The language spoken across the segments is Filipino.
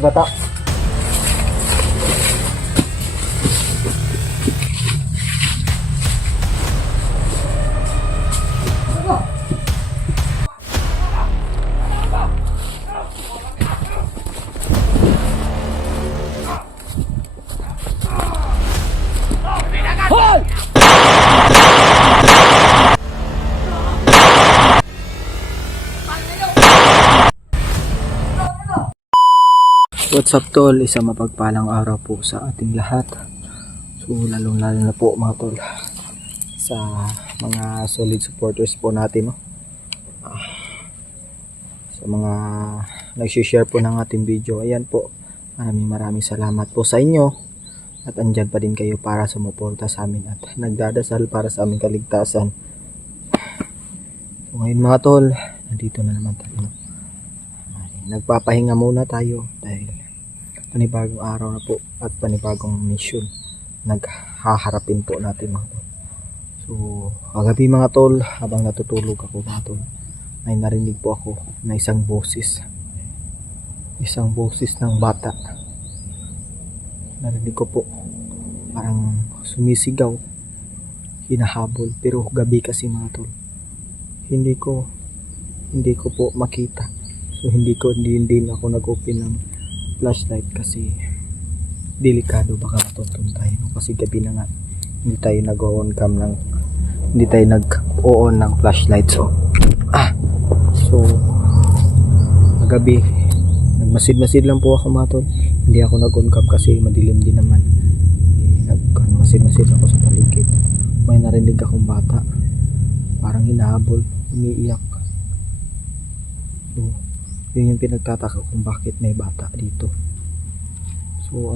bata. What's up tol, isang mapagpalang araw po sa ating lahat. So lalong lalo na po mga tol sa mga solid supporters po natin, no? Sa mga nag-share po ng ating video, ayan po, maraming salamat po sa inyo at andyan pa din kayo para sumuporta sa amin at nagdadasal para sa aming kaligtasan. So ngayon mga tol, nandito na naman tayo, no? Nagpapahinga muna tayo dahil panibagong araw na po at panibagong mission naghaharapin po natin mga tol. So kagabi mga tol, habang natutulog ako mga tol, may narinig po ako na isang boses ng bata. Narinig ko po parang sumisigaw, hinahabol, pero gabi kasi mga tol, hindi ko po makita. So hindi din ako nag-open ng flashlight kasi delikado, baka matuntun tayo, no? Kasi gabi na nga, hindi tayo nag-on ng flashlight. So gabi nagmasid-masid lang po ako mga tol, hindi ako nag-on cam kasi madilim din naman. Nagmasid-masid ako sa paligid, may narinig akong bata parang hinahabol, umiiyak. So yun yung pinagtataka kung bakit may bata dito. So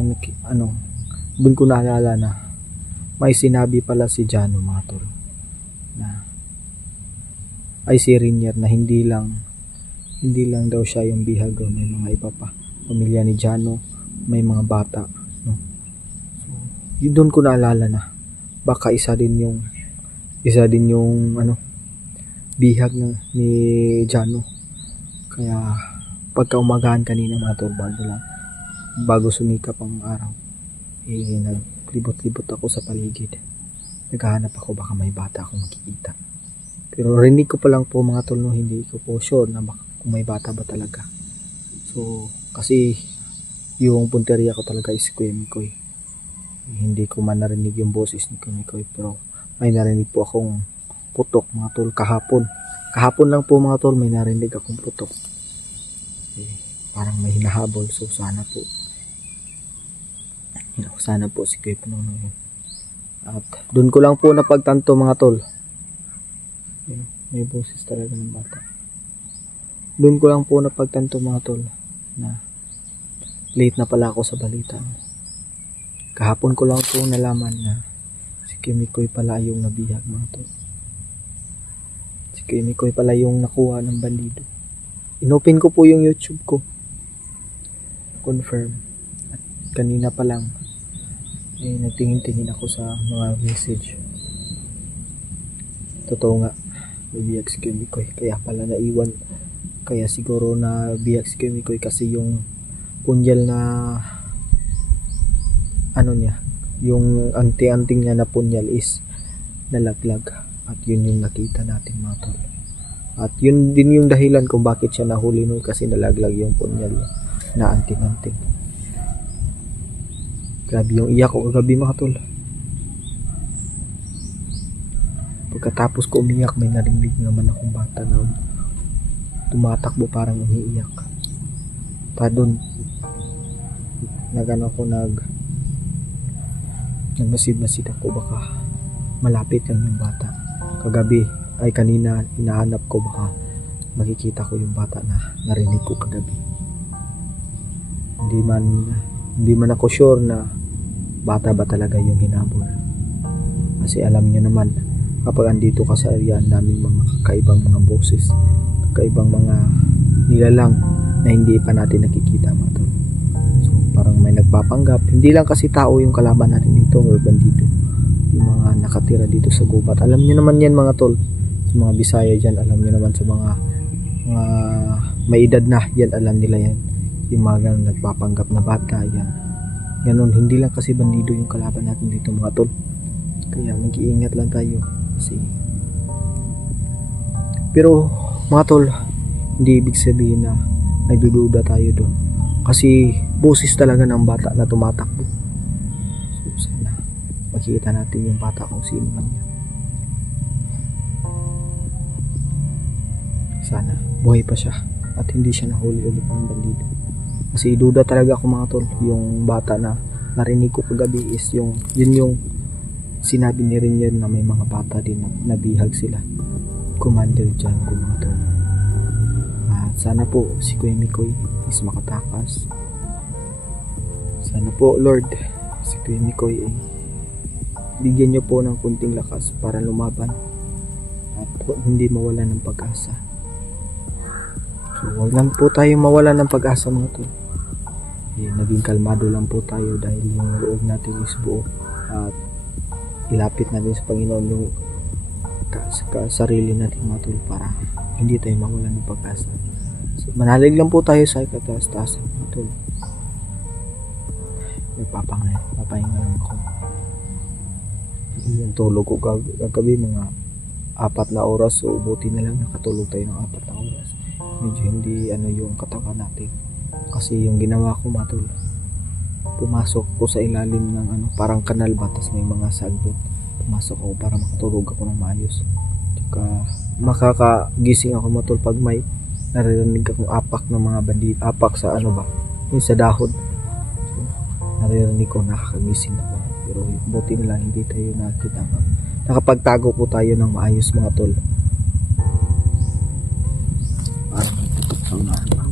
doon ko naalala na may sinabi pala si Jano mga tol, na ay si Rinier, na hindi lang daw siya yung bihag, may mga iba pa pamilya ni Jano, may mga bata, no? So yun, doon ko naalala na baka isa din yung bihag ni Jano. Kaya pagka umagahan kanina mga tol, bago sumikap ang araw, naglibot-libot ako sa paligid, naghahanap ako baka may bata ako makikita. Pero rinig ko pa lang po mga tol, no? Hindi ko po sure na kung may bata ba talaga. So kasi yung punteriya ko talaga is Kuya Mikoy, hindi ko man narinig yung boses ni Kuya Mikoy, pero may narinig po akong putok mga tol kahapon lang po mga tol, may narinig akong putok, parang may hinahabol. So sana po si Kuya Punono yun. At doon ko lang po napagtanto mga tol, may boses talaga ng bata. Doon ko lang po napagtanto mga tol na late na pala ako sa balita. Kahapon ko lang po nalaman na si Kuya Mikoy pala yung nabihag mga tol. Si Kuya Mikoy pala yung nakuha ng bandido. Inopen ko po yung YouTube ko, confirm, at kanina pa lang nagtingin-tingin ako sa mga message. Totoo nga, may bihag si Kuya Mikoy, kaya pala naiwan. Kaya siguro na bihag si Kuya Mikoy kasi yung punyal na yung anting-anting niya na punyal is nalaglag, at yun yung nakita natin mga tol. At yun din yung dahilan kung bakit siya nahuli nun, kasi nalaglag yung punyal na anting-anting. Grabe yung iyak ko gabi mga tol. Pagkatapos ko umiyak, may narinig naman akong bata na tumatakbo parang umiiyak. Doon nagmasid-masid ako, baka malapit lang yung bata. Kanina hinahanap ko, baka makikita ko yung bata na narinig ko kagabi. Hindi man ako sure na bata ba talaga yung hinabol, kasi alam nyo naman, kapag andito ka sa area, ang daming mga kakaibang mga boses, kakaibang mga nilalang na hindi pa natin nakikita mga tol. So parang may nagpapanggap, hindi lang kasi tao yung kalaban natin dito or bandido, yung mga nakatira dito sa gubat. Alam nyo naman yan mga tol, sa mga Bisaya dyan, alam nyo naman, sa mga may edad na yan, alam nila yan, yung mga ganun nagpapanggap na bata, yan. Ganun, hindi lang kasi bandido yung kalaban natin dito mga tol. Kaya mag-iingat lang tayo kasi. Pero mga tol, hindi ibig sabihin na nagdududa tayo doon. Kasi boses talaga ng bata na tumatakbo. So sana makikita natin yung bata kung sino man yan. Sana buhay pa siya at hindi siya nahuli ulit ng bandido. Kasi duda talaga ako mga tol, yung bata na narinig ko kagabi is yun yung sinabi ni Rinier na may mga bata din na nabihag sila. Commander dyan ko mga tol. At sana po si Kuya Mikoy is makatakas. Sana po Lord, si Kuya Mikoy ay bigyan niyo po ng kunting lakas para lumaban at hindi mawala ng pag-asa. So huwag lang po tayo mawala ng pag-asa mga tol. Naging kalmado lang po tayo dahil yung loob natin is buo at ilapit natin sa Panginoon yung sarili natin mga tol para hindi tayo mawala ng pag-asa. So, manalig lang po tayo sa kataas-taas mga tol. Papahinga lang ako. Yung tulog ko kagabi mga 4 na oras, so buti na lang nakatulog tayo ng 4 na oras. Medyo hindi yung katawan natin. Kasi yung ginawa ko mga tol, pumasok ko sa ilalim ng parang kanal ba, tas may mga sagbot. Pumasok ako para makatulog ako ng maayos. Tsaka makakagising ako mga tol pag may naririnig akong apak ng mga bandit, apak sa yung sa dahon. So, naririnig ko, nakakagising ako. Pero buti na lang hindi tayo nakita. Nakapagtago po tayo ng maayos mga tol. Para magtutok sa unahan pa.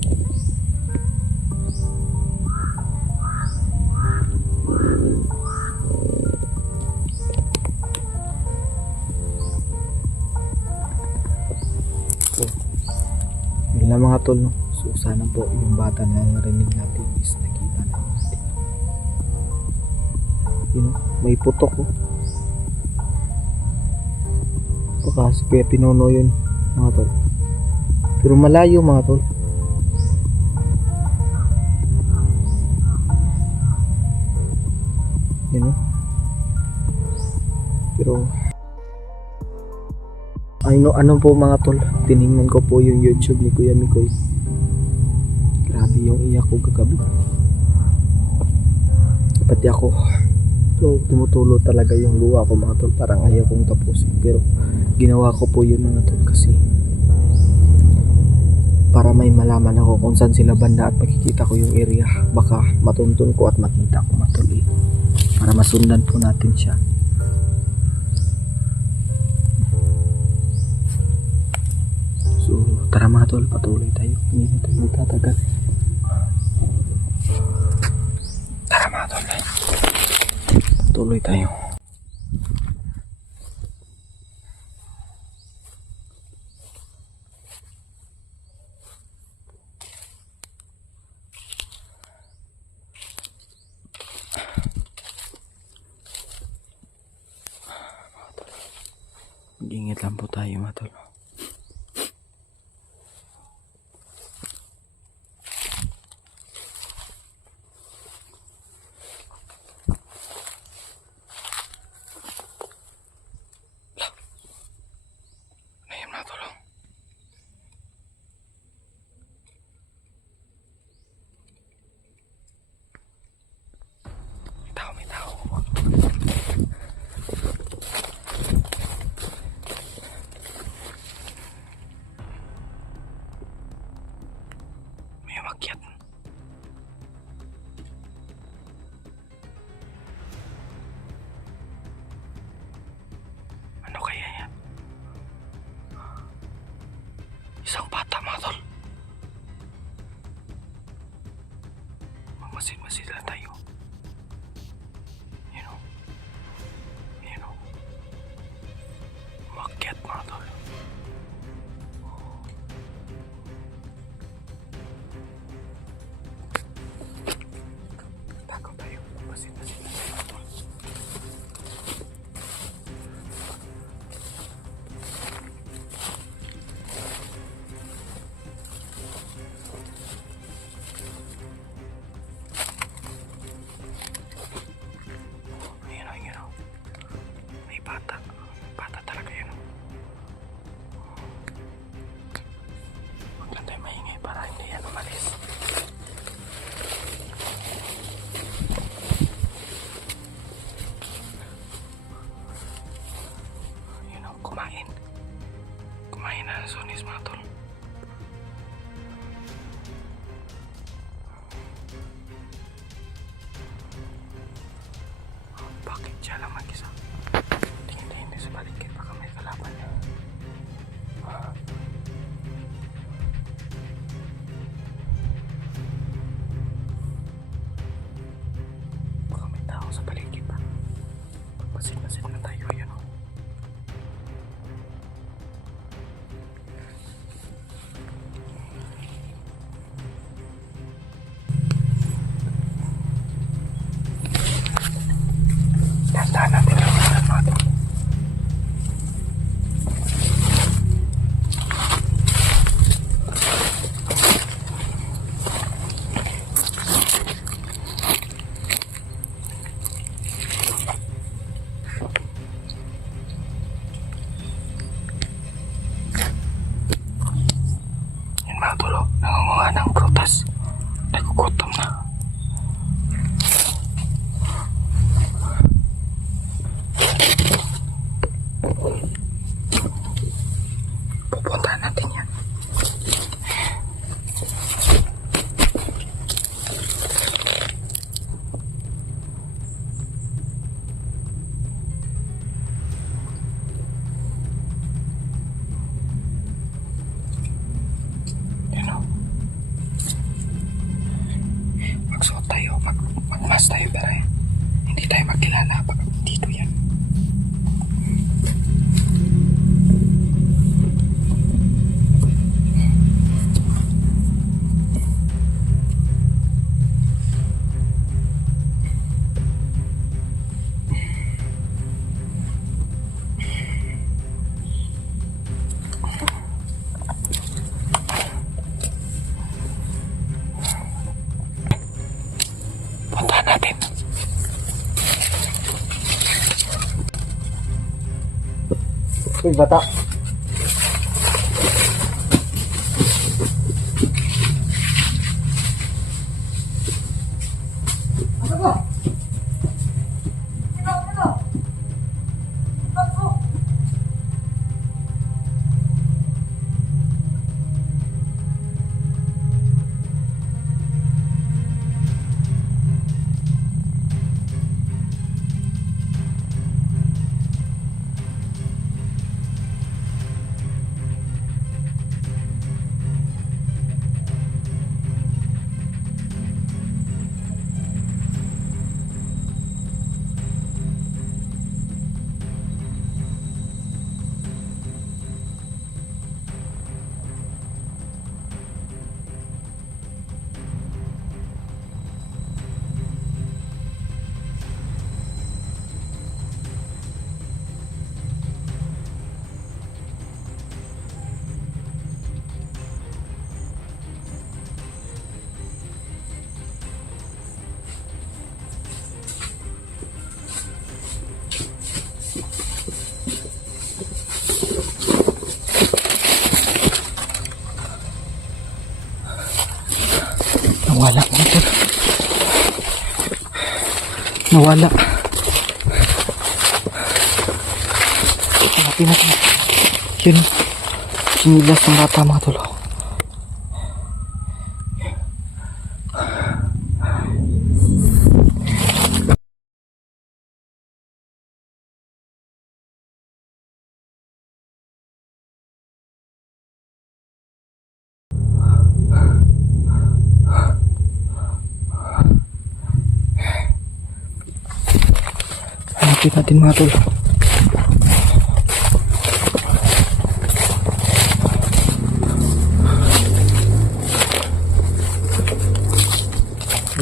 Yun lang mga tol, no? So sana po yung bata na narinig natin is nakita na natin. May putok baka si Kuya Pinono yun mga tol, pero malayo mga tol. Pero ano po mga tol, tiningnan ko po yung YouTube ni Kuya Mikoy. Grabe yung iyak ko kagabi. Pati ako, so tumutulo talaga yung luha ko mga tol. Parang ayaw kong tapusin, pero ginawa ko po yun mga tol kasi para may malaman ako kung saan sila banda at makikita ko yung area. Baka matuntun ko at makita ko mga tol para masundan po natin siya. So tara mga tol, patuloy tayo. Hindi na tayo magtatagal. Tara mga tol, patuloy tayo. Mag-ingat lang po tayo mga tol. Masid na tayo. Ayan o. Tandaan natin ang mga ito. Yan mga tulo, nangunguha ng prutas. Nagugutom na. Pupuntahan natin yan. Yan o. Magsuot tayo, magmas tayo para hindi tayo magkilala pag dito yan. Puntahan natin. Uy, bata. Ano ba? Ano? Ano? Nawala mo. Nawala. Hanapin natin. Yun. Sinilas ng bata mga tulo. Hanapin natin mga tulo.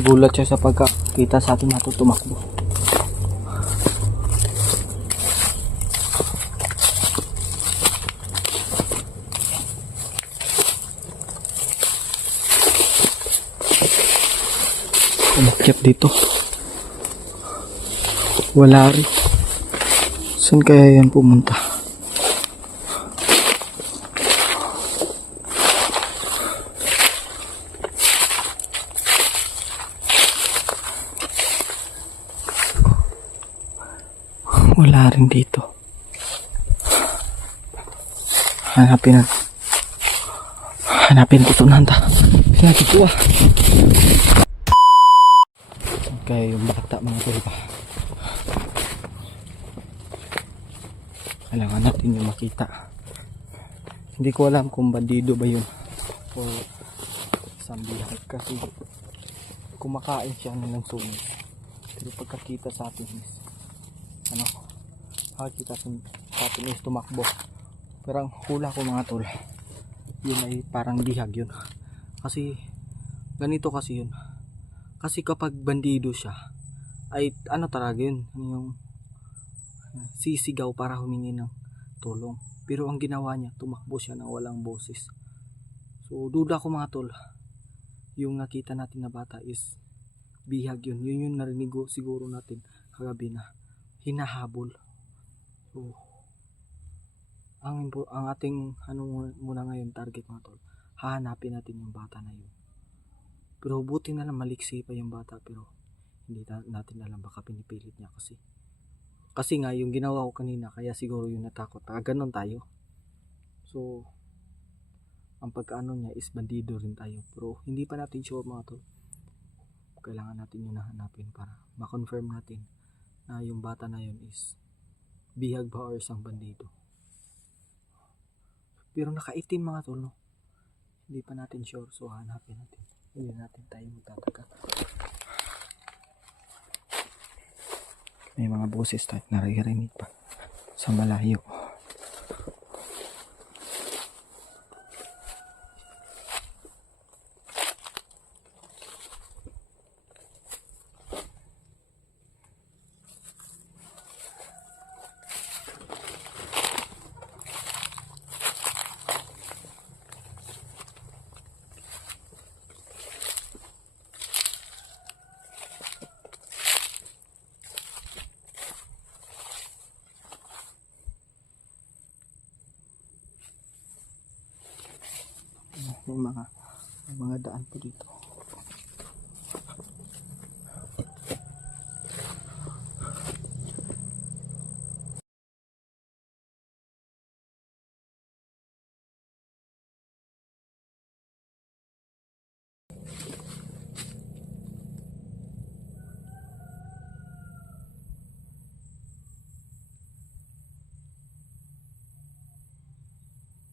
Nagulat siya sa pagkakita sa ating mga tumakbo. Umakyat dito. Wala rin. Saan kaya yan pumunta? Wala rin dito. Hanapin natin. Hanapin ko ito nanda. Pinagin ko ah. Kaya yung bata mga tulpa. Kailangan natin yung makita. Hindi ko alam kung bandido ba yun o isang bihag kasi kumakain siya ng sunog. Pero pagkakita sa atin is ano makakita sa atin is tumakbo. Pero ang hula ko mga tol, yun ay parang bihag yun. Kasi ganito kasi yun. Kasi kapag bandido siya, ay ano talaga yun, yung sisigaw para humingi ng tulong. Pero ang ginawa niya, tumakbo siya ng walang boses. So duda ko mga tol, yung nakita natin na bata is bihag yun. Yun yung narinig siguro natin kagabi na hinahabol. So ang ating muna ngayon target mga tol, hahanapin natin yung bata na yun. Pero buti na lang maliksi pa yung bata, pero hindi natin alam, baka pinipilit niya kasi nga yung ginawa ko kanina, kaya siguro yung natakot, ganon tayo. So ang pagkaano niya is bandido rin tayo, pero hindi pa natin sure mga tol. Kailangan natin yung nahanapin para ma-confirm natin na yung bata na yun is bihag ba or isang bandido. Pero nakaitim mga tol, no? Hindi pa natin sure, so hanapin natin. Hindi natin tayo magtataka. May mga boses tayo naririnig pa sa malayo. May mga daan po dito.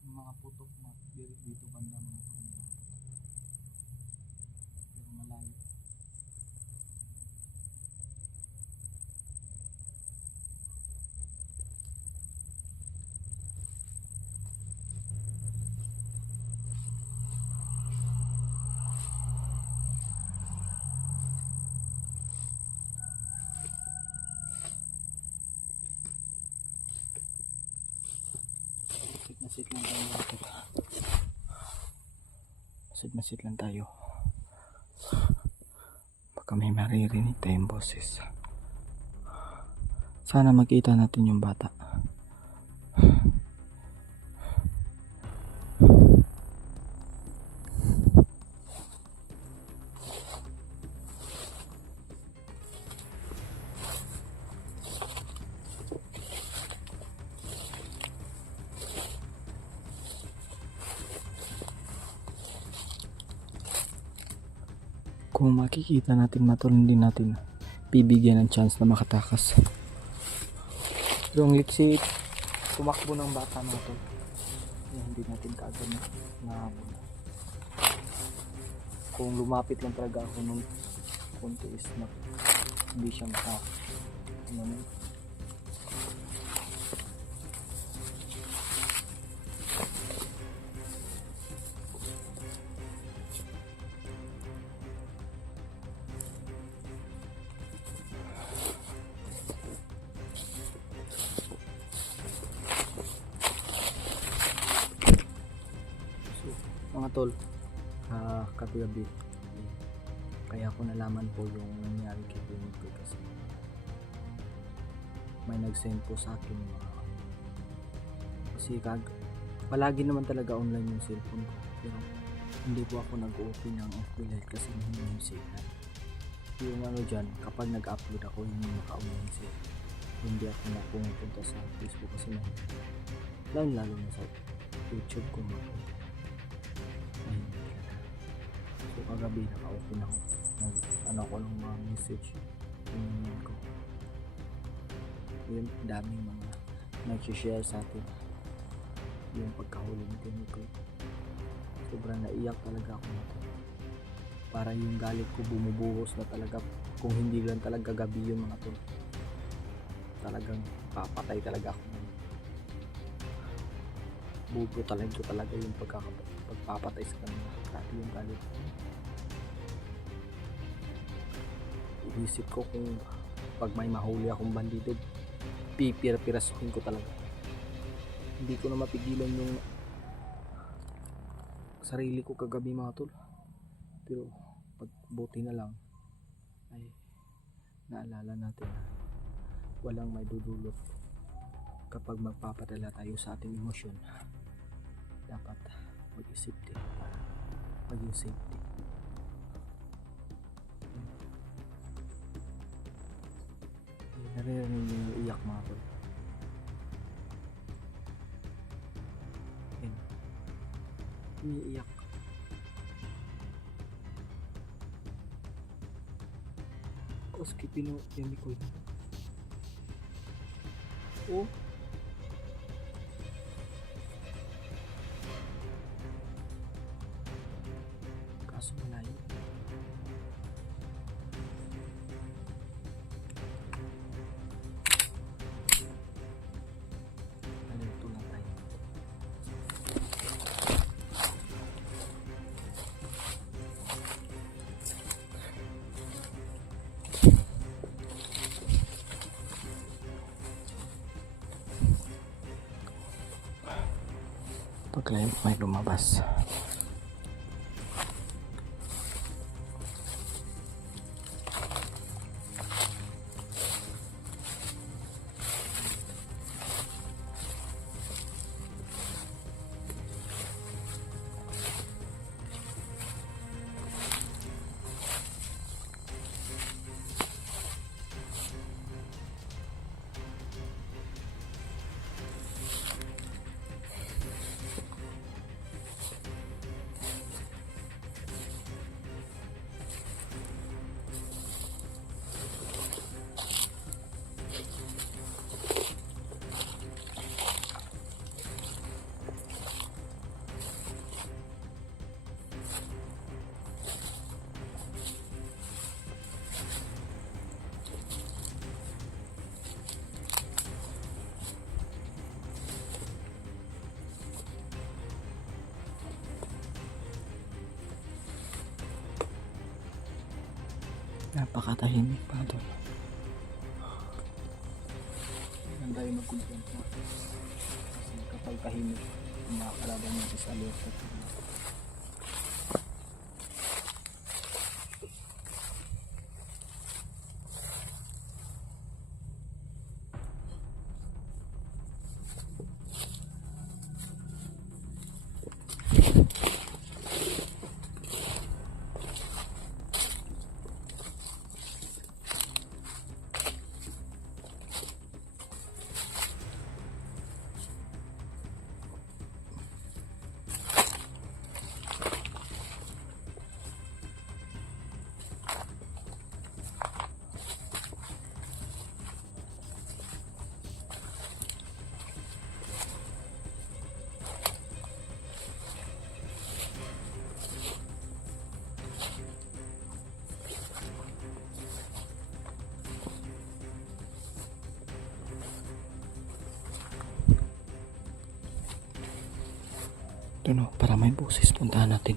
Mga putok na dito banda mga tol. Pero malayo. Masid lang tayo. Baka may maririnig tayong boses. Sana makita natin yung bata. Kung makikita natin matol, hindi natin bibigyan ng chance na makatakas. Yung liksi tumakbo ng bata matol, hindi natin kaagad na nahabol. Kung lumapit lang talaga ako nung konti is hindi siya mga tol, kagabi kaya ko nalaman po yung nangyari kay Bimig ko kasi may nag-send po sa akin kasi palagi naman talaga online yung cellphone ko, pero hindi po ako nag-open ng FB Live kasi hindi yung signal. Yung dyan, kapag nag-upload ako yung naka-online siya, hindi ako na pumunta sa Facebook kasi lalo na sa YouTube ko so kagabi naka-open ako, ko lang mga message yung ko, yun daming mga nag-share sa atin yung pagkahuli ng Bimig ko. Sobrang naiyak talaga ako para yung galit ko bumubuhos na talaga, kung hindi lang talaga gabi yung mga tol. talagang papatay talaga ako. Bubo talaga yung pagpapatay sa kanila. Grabe yung galit. Iisip ko kung pag may mahuli akong bandido, pipira-pirasuhin ko talaga. Hindi ko na mapigilan yung sarili ko kagabi mga tol. Pero pagbuti na lang ay naalala natin na walang may dudulot kapag magpapadala tayo sa ating emosyon. Dapat mag-isip din para maging safety. Naririnig niyo yung iyak mga tol. Yan. Umiiyak. Koski pino yan ko yun. Oh. Kaso malayo. Ito lang tayo. Pagkaya may lumabas. Napakatahimik pa doon. Ganda yung magkumpento. Kasi kapag tahimik, makakalaban mo sa alerto. Doon o, para may boses, puntahan natin.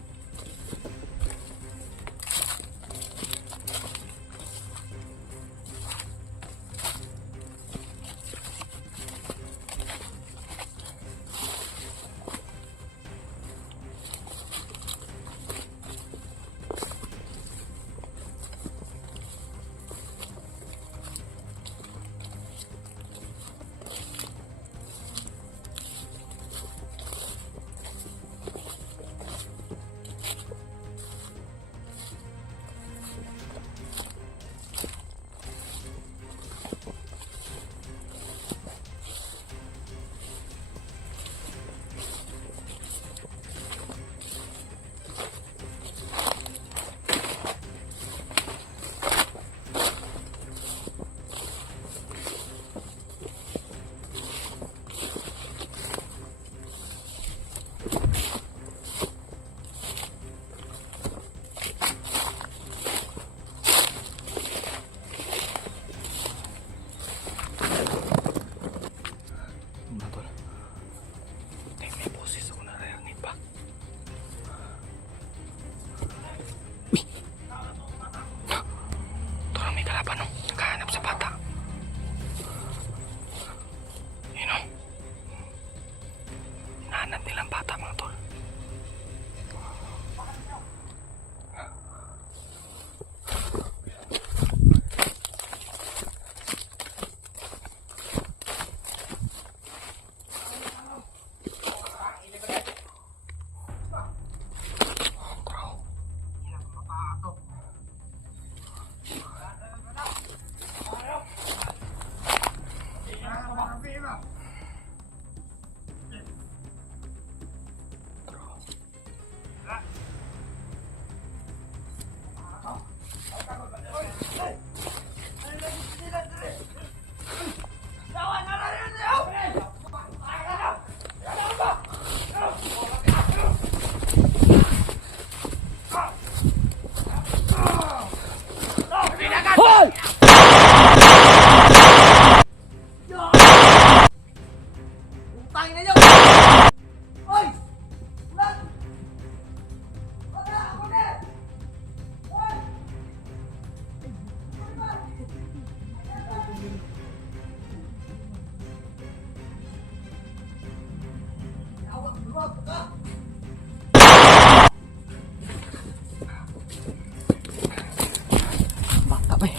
Bata ba eh.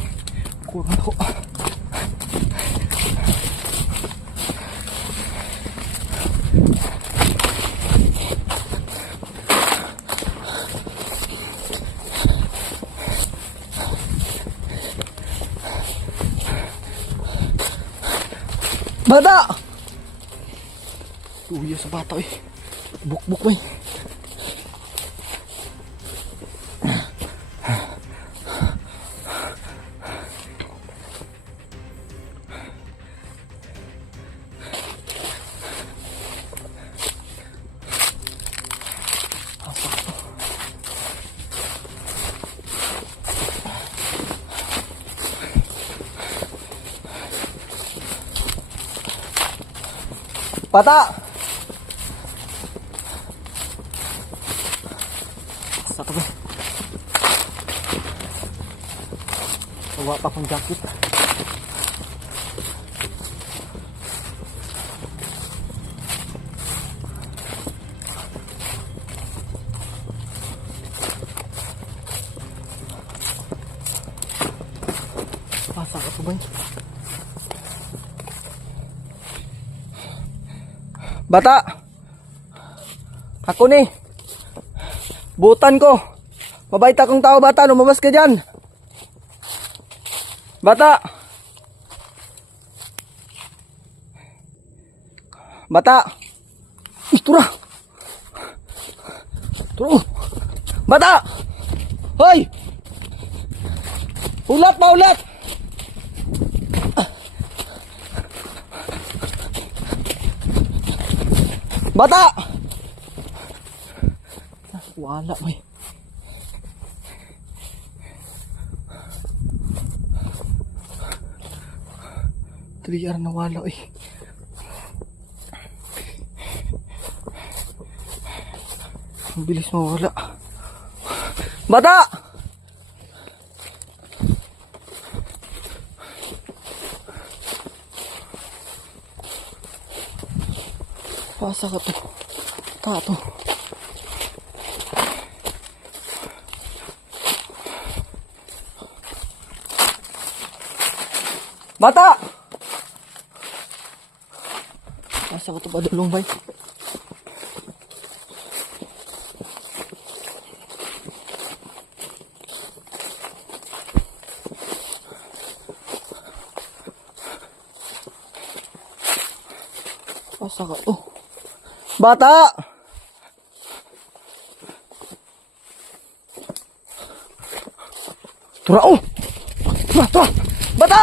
Kurang ako. Bata! Tuya sa bata eh. Buk-buk ba eh. Bata! Basta ka ba? Tawa pa kong jacket. Basta ka pa ba? Bata! Ako ni! Butan ko! Mabait akong tao, bata! Lumabas ka dyan! Bata! Bata! Tura! Tura! Bata! Hoy! Ulat pa, ulat! Bata! Wala may. Triyar na wala eh. Ang bilis mawala. Bata! Pasa ka to. Tato. Bata! Pasa ka to padulong bay. Pasa ka to. Bata! Turao! Bata! Bata!